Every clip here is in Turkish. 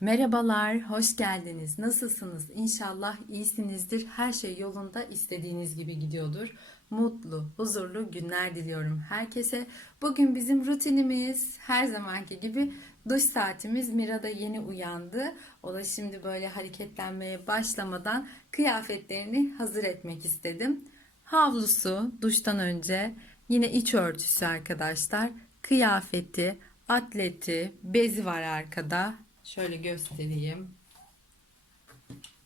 Merhabalar, hoş geldiniz. Nasılsınız? İnşallah iyisinizdir. Her şey yolunda istediğiniz gibi gidiyordur. Mutlu, huzurlu günler diliyorum herkese. Bugün bizim rutinimiz her zamanki gibi duş saatimiz. Mira da yeni uyandı. O da şimdi böyle hareketlenmeye başlamadan kıyafetlerini hazır etmek istedim. Havlusu duştan önce yine iç örtüsü arkadaşlar. Kıyafeti, atleti, bezi var arkada. Şöyle göstereyim.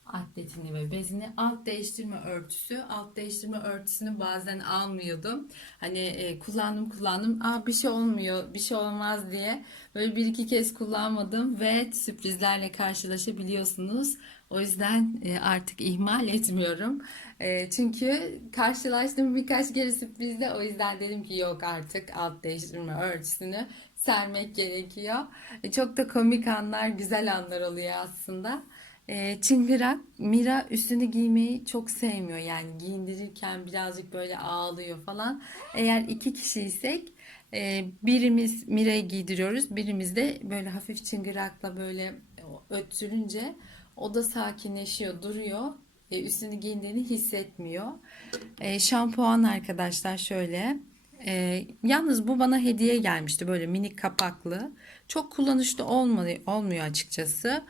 Atletini ve bezini. Alt değiştirme örtüsü. Alt değiştirme örtüsünü bazen almıyordum. Hani e, kullandım kullandım. Aa bir şey olmuyor, bir şey olmaz diye. Böyle bir iki kez kullanmadım ve sürprizlerle karşılaşabiliyorsunuz. O yüzden e, artık ihmal etmiyorum. E, çünkü karşılaştım birkaç kere sürprizde. O yüzden dedim ki yok artık alt değiştirme örtüsünü sermek gerekiyor. E, çok da komik anlar, güzel anlar oluyor aslında. E, Çünkü Mira, Mira üstünü giymeyi çok sevmiyor. Yani giyindirirken birazcık böyle ağlıyor falan. Eğer iki kişiysek e, birimiz Mira'yı giydiriyoruz. Birimiz de böyle hafif çıngırakla böyle öttürünce o da sakinleşiyor, duruyor. Üstünü giyindiğini hissetmiyor. Şampuan arkadaşlar şöyle. E, yalnız bu bana hediye gelmişti böyle minik kapaklı. Çok kullanışlı olmadı, olmuyor açıkçası.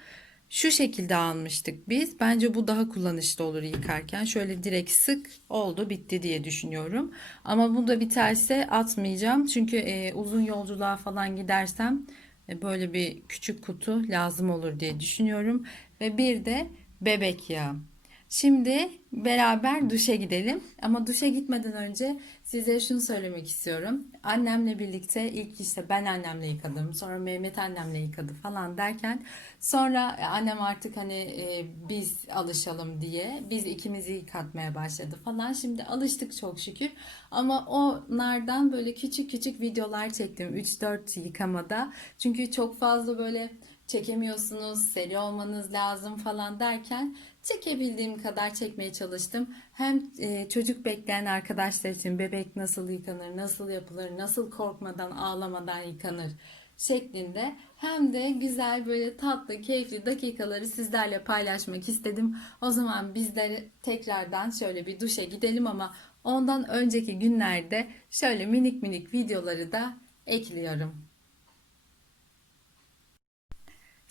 Şu şekilde almıştık biz. Bence bu daha kullanışlı olur yıkarken. Şöyle direkt sık oldu bitti diye düşünüyorum. Ama bu da biterse atmayacağım. Çünkü e, uzun yolculuğa falan gidersem e, böyle bir küçük kutu lazım olur diye düşünüyorum. Ve bir de bebek yağı. Şimdi beraber duşa gidelim. Ama duşa gitmeden önce size şunu söylemek istiyorum. Annemle birlikte ilk işte ben annemle yıkadım. Sonra Mehmet annemle yıkadı falan derken sonra annem artık hani e, biz alışalım diye biz ikimizi yıkatmaya başladı falan. Şimdi alıştık çok şükür. Ama onlardan böyle küçük küçük videolar çektim 3-4 yıkamada. Çünkü çok fazla böyle çekemiyorsunuz, seri olmanız lazım falan derken çekebildiğim kadar çekmeye çalıştım. Hem e, çocuk bekleyen arkadaşlar için bebek nasıl yıkanır, nasıl yapılır, nasıl korkmadan, ağlamadan yıkanır şeklinde hem de güzel böyle tatlı, keyifli dakikaları sizlerle paylaşmak istedim. O zaman biz de tekrardan şöyle bir duşa gidelim ama ondan önceki günlerde şöyle minik minik videoları da ekliyorum.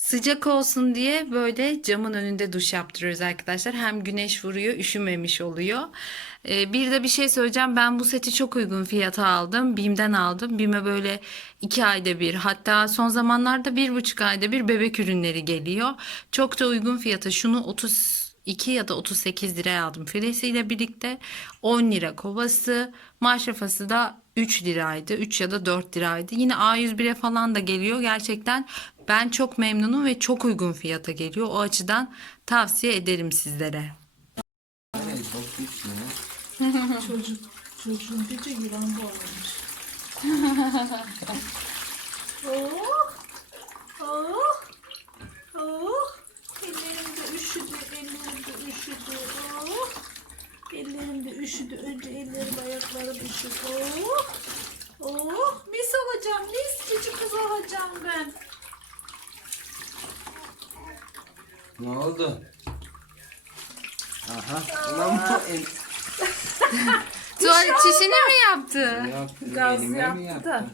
Sıcak olsun diye böyle camın önünde duş yaptırıyoruz arkadaşlar. Hem güneş vuruyor, üşümemiş oluyor. Ee, bir de bir şey söyleyeceğim. Ben bu seti çok uygun fiyata aldım. BİM'den aldım. BİM'e böyle iki ayda bir hatta son zamanlarda bir buçuk ayda bir bebek ürünleri geliyor. Çok da uygun fiyata. Şunu 30 2 ya da 38 liraya aldım filesiyle birlikte 10 lira kovası maşrafası da 3 liraydı 3 ya da 4 liraydı yine A101'e falan da geliyor gerçekten ben çok memnunum ve çok uygun fiyata geliyor o açıdan tavsiye ederim sizlere. Çocuk, çocuğun gece yılan bağlamış. oh, oh, oh. Ellerim de üşüdü, ellerim de üşüdü. Oh. Ellerim de üşüdü. Önce ellerim, ayaklarım üşüdü. Oh, oh. Mis olacağım, mis. Küçük kız olacağım ben. Ne oldu? Aha. Ulan bu el... Sonra çişini mi yaptı? Ne yaptın? Gaz Elime mi yaptı da.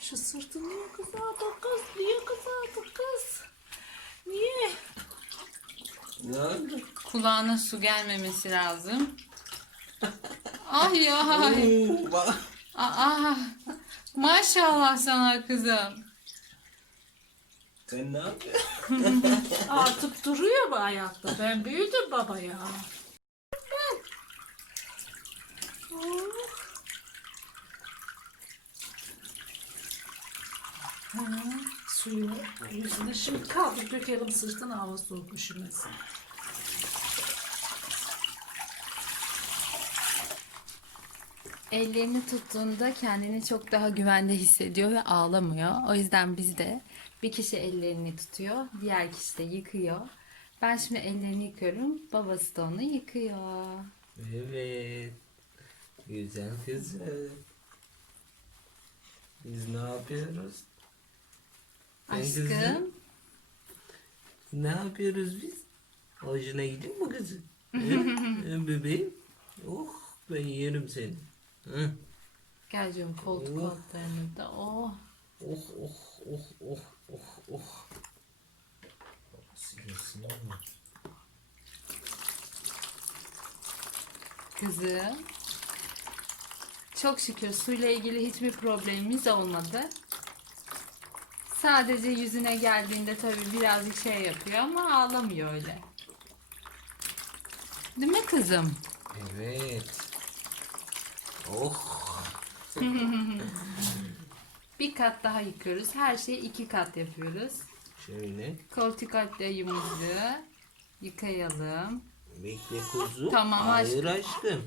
Şu sırtı niye kızardı kız? Niye kızardı kız? Niye? Ne oldu? Kulağına su gelmemesi lazım. Ay ya. Oo, bak. Aa, maşallah sana kızım. Sen ne yapıyorsun? Artık duruyor mu ayakta? Ben büyüdüm baba ya. Ha, suyu yüzüne şimdi kaldır dökelim sırtına hava soğuk üşümesin. Ellerini tuttuğunda kendini çok daha güvende hissediyor ve ağlamıyor. O yüzden biz de bir kişi ellerini tutuyor, diğer kişi de yıkıyor. Ben şimdi ellerini yıkıyorum, babası da onu yıkıyor. Evet. Güzel kızım. Biz ne yapıyoruz? Ben kızım. Aşkım, Ne yapıyoruz biz? Hoşuna gidiyor mu kızım? Hı? Hı, Bebeğim. Oh ben yerim seni. Hı? Gel canım koltuk Oh. altlarını da. Oh. Oh oh oh oh oh oh. Babası gelsin ama. Kızım. Çok şükür suyla ilgili hiçbir problemimiz olmadı. Sadece yüzüne geldiğinde tabii birazcık şey yapıyor ama ağlamıyor öyle. Değil mi kızım? Evet. Oh. Bir kat daha yıkıyoruz. Her şeyi iki kat yapıyoruz. Şöyle. Koltuk altlarımızı yıkayalım. Bekle kuzum. Tamam Hayır aşkım.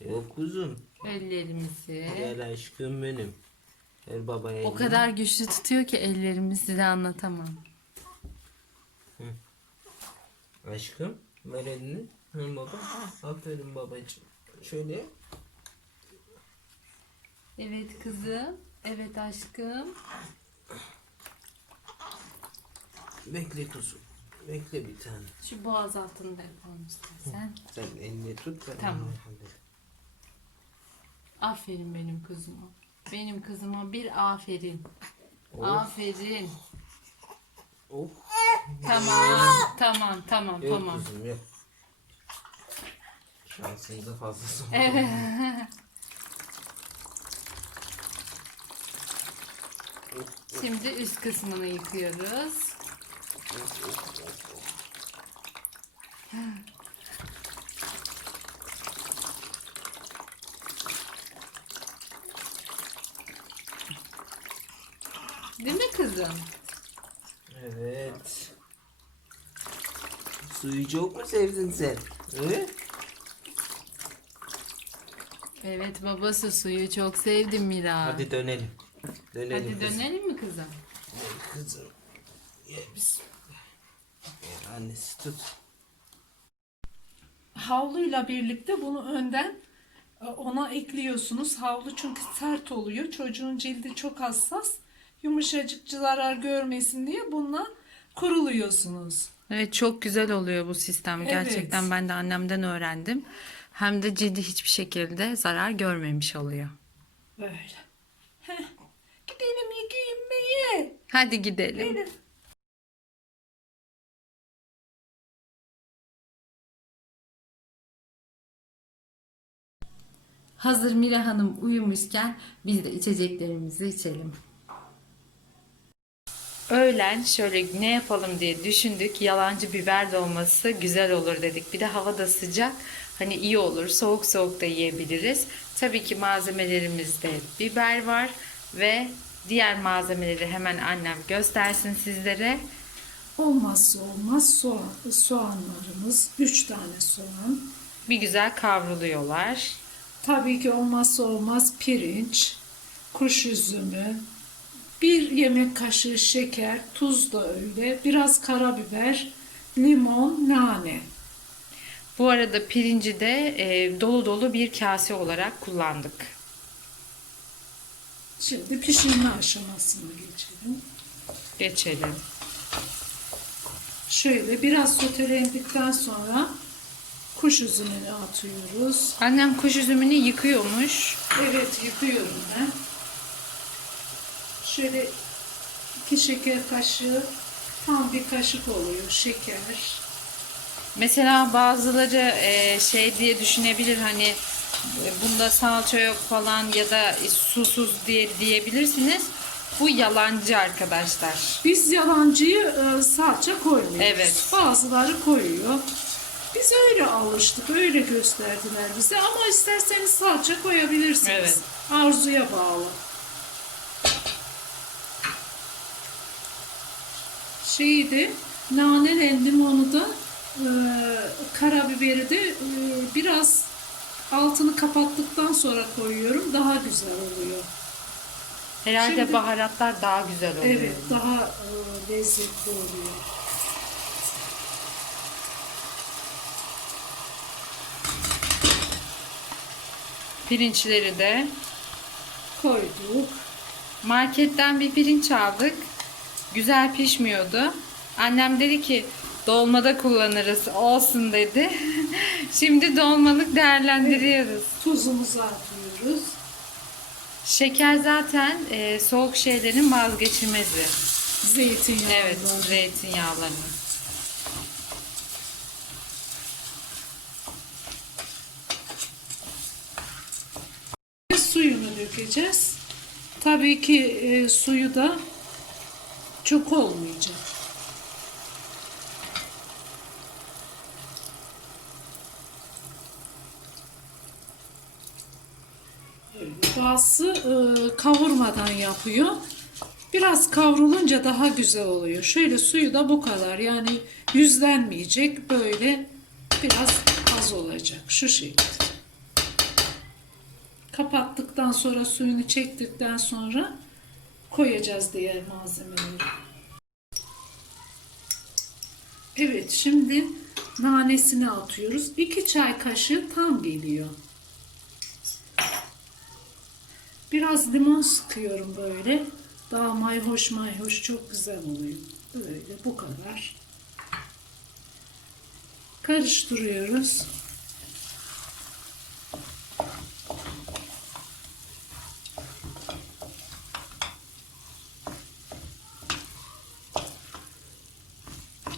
Yok kuzum. Ellerimizi. Gel aşkım benim. Ver babaya. O kadar güçlü tutuyor ki ellerimi size anlatamam. Aşkım ver elini. Hı baba. Aferin babacığım. Şöyle. Evet kızım. Evet aşkım. Bekle kuzum. Bekle bir tane. Şu boğaz altını da yapalım istersen. Sen elini tut. Ben Tamam. elini hallederim. Aferin benim kızıma. Benim kızıma bir aferin. Oh. Aferin. Oh. Tamam. Tamam tamam Yok tamam. kuzum yok. Şansınıza fazlası oldu. Evet. Şimdi üst kısmını yıkıyoruz. Değil mi kızım? Evet. Suyu çok mu sevdin sen? Hı? Evet babası suyu çok sevdim Mira. Hadi dönelim. Dönelim Hadi kızım. dönelim mi kızım? Kızım. Gel bismillah. Gel annesi tut. Havluyla birlikte bunu önden e, ona ekliyorsunuz. Havlu çünkü sert oluyor. Çocuğun cildi çok hassas. Yumuşacık zarar görmesin diye bununla kuruluyorsunuz. Evet çok güzel oluyor bu sistem. Evet. Gerçekten ben de annemden öğrendim. Hem de cildi hiçbir şekilde zarar görmemiş oluyor. Böyle. Gidelim giyinmeye. Hadi gidelim. Gidelim. Hazır Mira Hanım uyumuşken biz de içeceklerimizi içelim. Öğlen şöyle ne yapalım diye düşündük. Yalancı biber dolması güzel olur dedik. Bir de hava da sıcak. Hani iyi olur. Soğuk soğuk da yiyebiliriz. Tabii ki malzemelerimizde biber var ve diğer malzemeleri hemen annem göstersin sizlere. Olmazsa olmaz soğan, soğanlarımız. Üç tane soğan. Bir güzel kavruluyorlar. Tabii ki olmazsa olmaz pirinç, kuş üzümü, bir yemek kaşığı şeker, tuz da öyle, biraz karabiber, limon, nane. Bu arada pirinci de e, dolu dolu bir kase olarak kullandık. Şimdi pişirme aşamasına geçelim. Geçelim. Şöyle biraz sotelendikten sonra kuş üzümünü atıyoruz. Annem kuş üzümünü yıkıyormuş. Evet yıkıyorum ben. Şöyle iki şeker kaşığı tam bir kaşık oluyor şeker. Mesela bazıları e, şey diye düşünebilir hani bunda salça yok falan ya da e, susuz diye diyebilirsiniz. Bu yalancı arkadaşlar. Biz yalancıyı e, salça koymuyoruz. Evet. Bazıları koyuyor. Biz öyle alıştık, öyle gösterdiler bize ama isterseniz salça koyabilirsiniz. Evet. Arzuya bağlı. Şeyi de nane limonu da e, karabiberi de e, biraz altını kapattıktan sonra koyuyorum. Daha güzel oluyor. Herhalde Şimdi- baharatlar daha güzel oluyor. Evet, daha e, lezzetli oluyor. Pirinçleri de Koyduk. marketten bir pirinç aldık. Güzel pişmiyordu. Annem dedi ki dolmada kullanırız olsun dedi. Şimdi dolmalık değerlendiriyoruz. Tuzumuzu atıyoruz. Şeker zaten e, soğuk şeylerin vazgeçilmezi. Zeytinyağı. Evet, zeytinyağlarını. Suyunu dökeceğiz. Tabii ki e, suyu da çok olmayacak. Bazısı e, kavurmadan yapıyor. Biraz kavrulunca daha güzel oluyor. Şöyle suyu da bu kadar. Yani yüzlenmeyecek. Böyle biraz az olacak. Şu şekilde. Kapattıktan sonra suyunu çektikten sonra koyacağız diğer malzemeleri. Evet şimdi nanesini atıyoruz. 2 çay kaşığı tam geliyor. Biraz limon sıkıyorum böyle. Daha mayhoş mayhoş çok güzel oluyor. Böyle bu kadar. Karıştırıyoruz.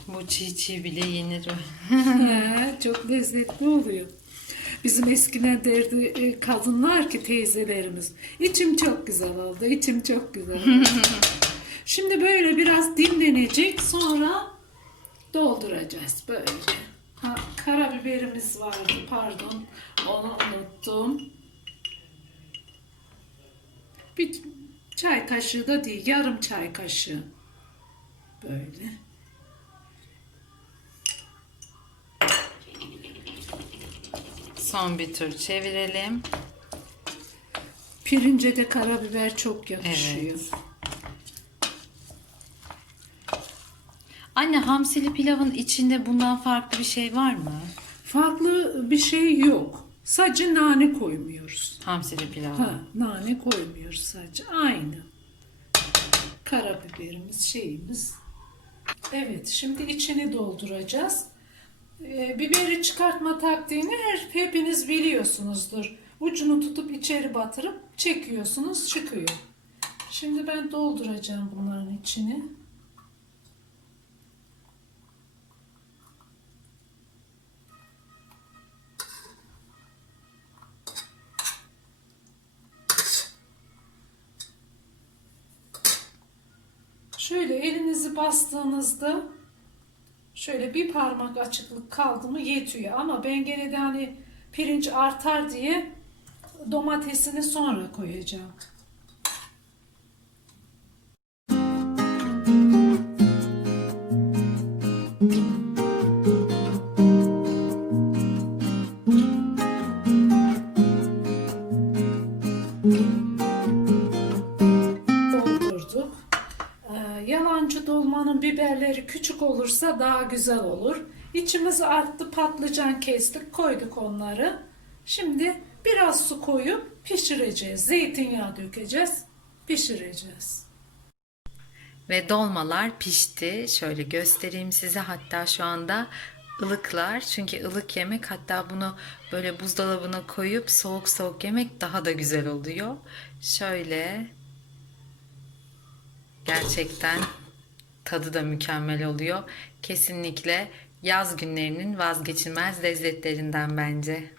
Bu çiğ çiğ bile yenir çok lezzetli oluyor. Bizim eskiden derdi e, kadınlar ki teyzelerimiz. İçim çok güzel oldu, içim çok güzel oldu. Şimdi böyle biraz dinlenecek sonra dolduracağız böyle. Ha, karabiberimiz vardı pardon onu unuttum. Bir çay kaşığı da değil yarım çay kaşığı. Böyle. Son bir tur çevirelim. Pirince de karabiber çok yakışıyor. Evet. Anne hamsili pilavın içinde bundan farklı bir şey var mı? Farklı bir şey yok. Sadece nane koymuyoruz. Hamsili pilav. Ha, nane koymuyoruz sadece. Aynı. Karabiberimiz, şeyimiz. Evet, şimdi içini dolduracağız. Ee, biberi çıkartma taktiğini her hepiniz biliyorsunuzdur. Ucunu tutup içeri batırıp çekiyorsunuz, çıkıyor. Şimdi ben dolduracağım bunların içini. Şöyle elinizi bastığınızda şöyle bir parmak açıklık kaldı mı yetiyor. Ama ben gene de hani pirinç artar diye domatesini sonra koyacağım. doldurduk. Dolmanın biberleri küçük olursa daha güzel olur. İçimiz arttı patlıcan kestik koyduk onları. Şimdi biraz su koyup pişireceğiz. Zeytinyağı dökeceğiz. Pişireceğiz. Ve dolmalar pişti. Şöyle göstereyim size. Hatta şu anda ılıklar. Çünkü ılık yemek hatta bunu böyle buzdolabına koyup soğuk soğuk yemek daha da güzel oluyor. Şöyle gerçekten tadı da mükemmel oluyor. Kesinlikle yaz günlerinin vazgeçilmez lezzetlerinden bence.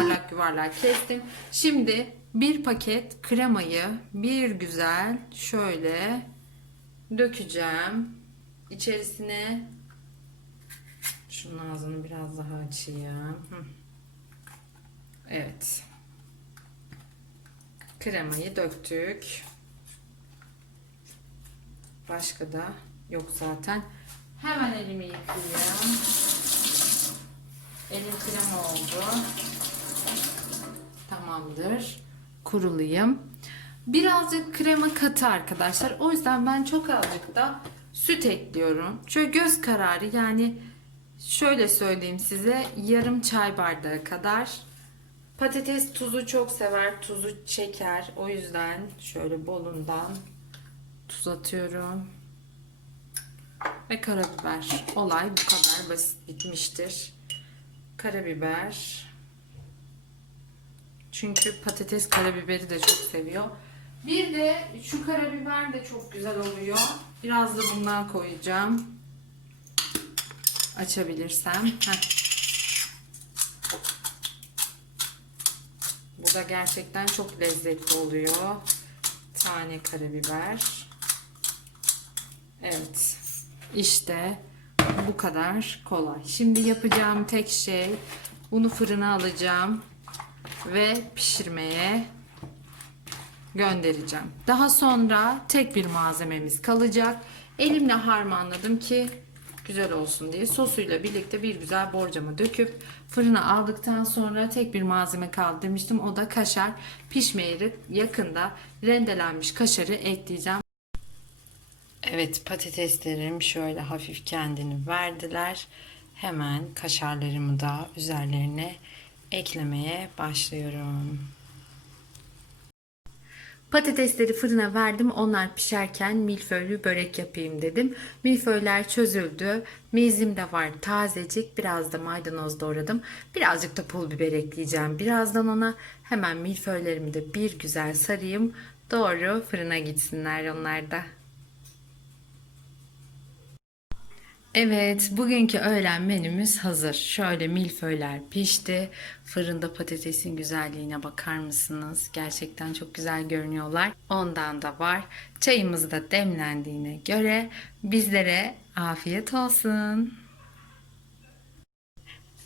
yuvarlak yuvarlak kestim. Şimdi bir paket kremayı bir güzel şöyle dökeceğim. İçerisine şunun ağzını biraz daha açayım. Evet. Kremayı döktük. Başka da yok zaten. Hemen elimi yıkayayım. Elim krema oldu. Tamamdır. Kurulayım. Birazcık krema katı arkadaşlar. O yüzden ben çok azıcık da süt ekliyorum. Şöyle göz kararı yani şöyle söyleyeyim size yarım çay bardağı kadar. Patates tuzu çok sever, tuzu çeker. O yüzden şöyle bolundan tuz atıyorum. Ve karabiber. Olay bu kadar basit bitmiştir. Karabiber. Çünkü patates karabiberi de çok seviyor. Bir de şu karabiber de çok güzel oluyor. Biraz da bundan koyacağım. Açabilirsem. Heh. Bu da gerçekten çok lezzetli oluyor. Tane karabiber. Evet. İşte bu kadar kolay. Şimdi yapacağım tek şey bunu fırına alacağım ve pişirmeye göndereceğim. Daha sonra tek bir malzememiz kalacak. Elimle harmanladım ki güzel olsun diye sosuyla birlikte bir güzel borcama döküp fırına aldıktan sonra tek bir malzeme kaldı demiştim. O da kaşar. Pişmeye yakında rendelenmiş kaşarı ekleyeceğim. Evet patateslerim şöyle hafif kendini verdiler. Hemen kaşarlarımı da üzerlerine eklemeye başlıyorum. Patatesleri fırına verdim. Onlar pişerken milföylü börek yapayım dedim. Milföyler çözüldü. Mezim de var tazecik. Biraz da maydanoz doğradım. Birazcık da pul biber ekleyeceğim. Birazdan ona hemen milföylerimi de bir güzel sarayım. Doğru fırına gitsinler onlar da. Evet, bugünkü öğlen menümüz hazır. Şöyle milföyler pişti. Fırında patatesin güzelliğine bakar mısınız? Gerçekten çok güzel görünüyorlar. Ondan da var. Çayımız da demlendiğine göre bizlere afiyet olsun.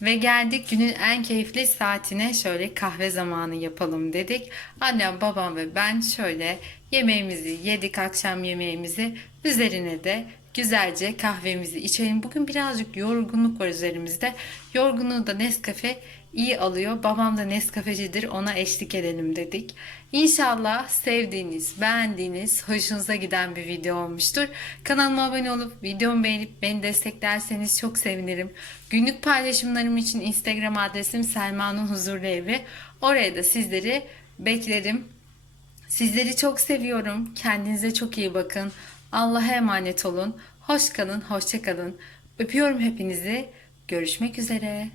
Ve geldik günün en keyifli saatine şöyle kahve zamanı yapalım dedik. Annem, babam ve ben şöyle yemeğimizi yedik, akşam yemeğimizi. Üzerine de güzelce kahvemizi içelim. Bugün birazcık yorgunluk var üzerimizde. Yorgunluğu da Nescafe iyi alıyor. Babam da Nescafecidir ona eşlik edelim dedik. İnşallah sevdiğiniz, beğendiğiniz, hoşunuza giden bir video olmuştur. Kanalıma abone olup videomu beğenip beni desteklerseniz çok sevinirim. Günlük paylaşımlarım için Instagram adresim Selma'nın Huzurlu Evi. Oraya da sizleri beklerim. Sizleri çok seviyorum. Kendinize çok iyi bakın. Allah'a emanet olun. Hoş kalın, hoşça kalın. Öpüyorum hepinizi. Görüşmek üzere.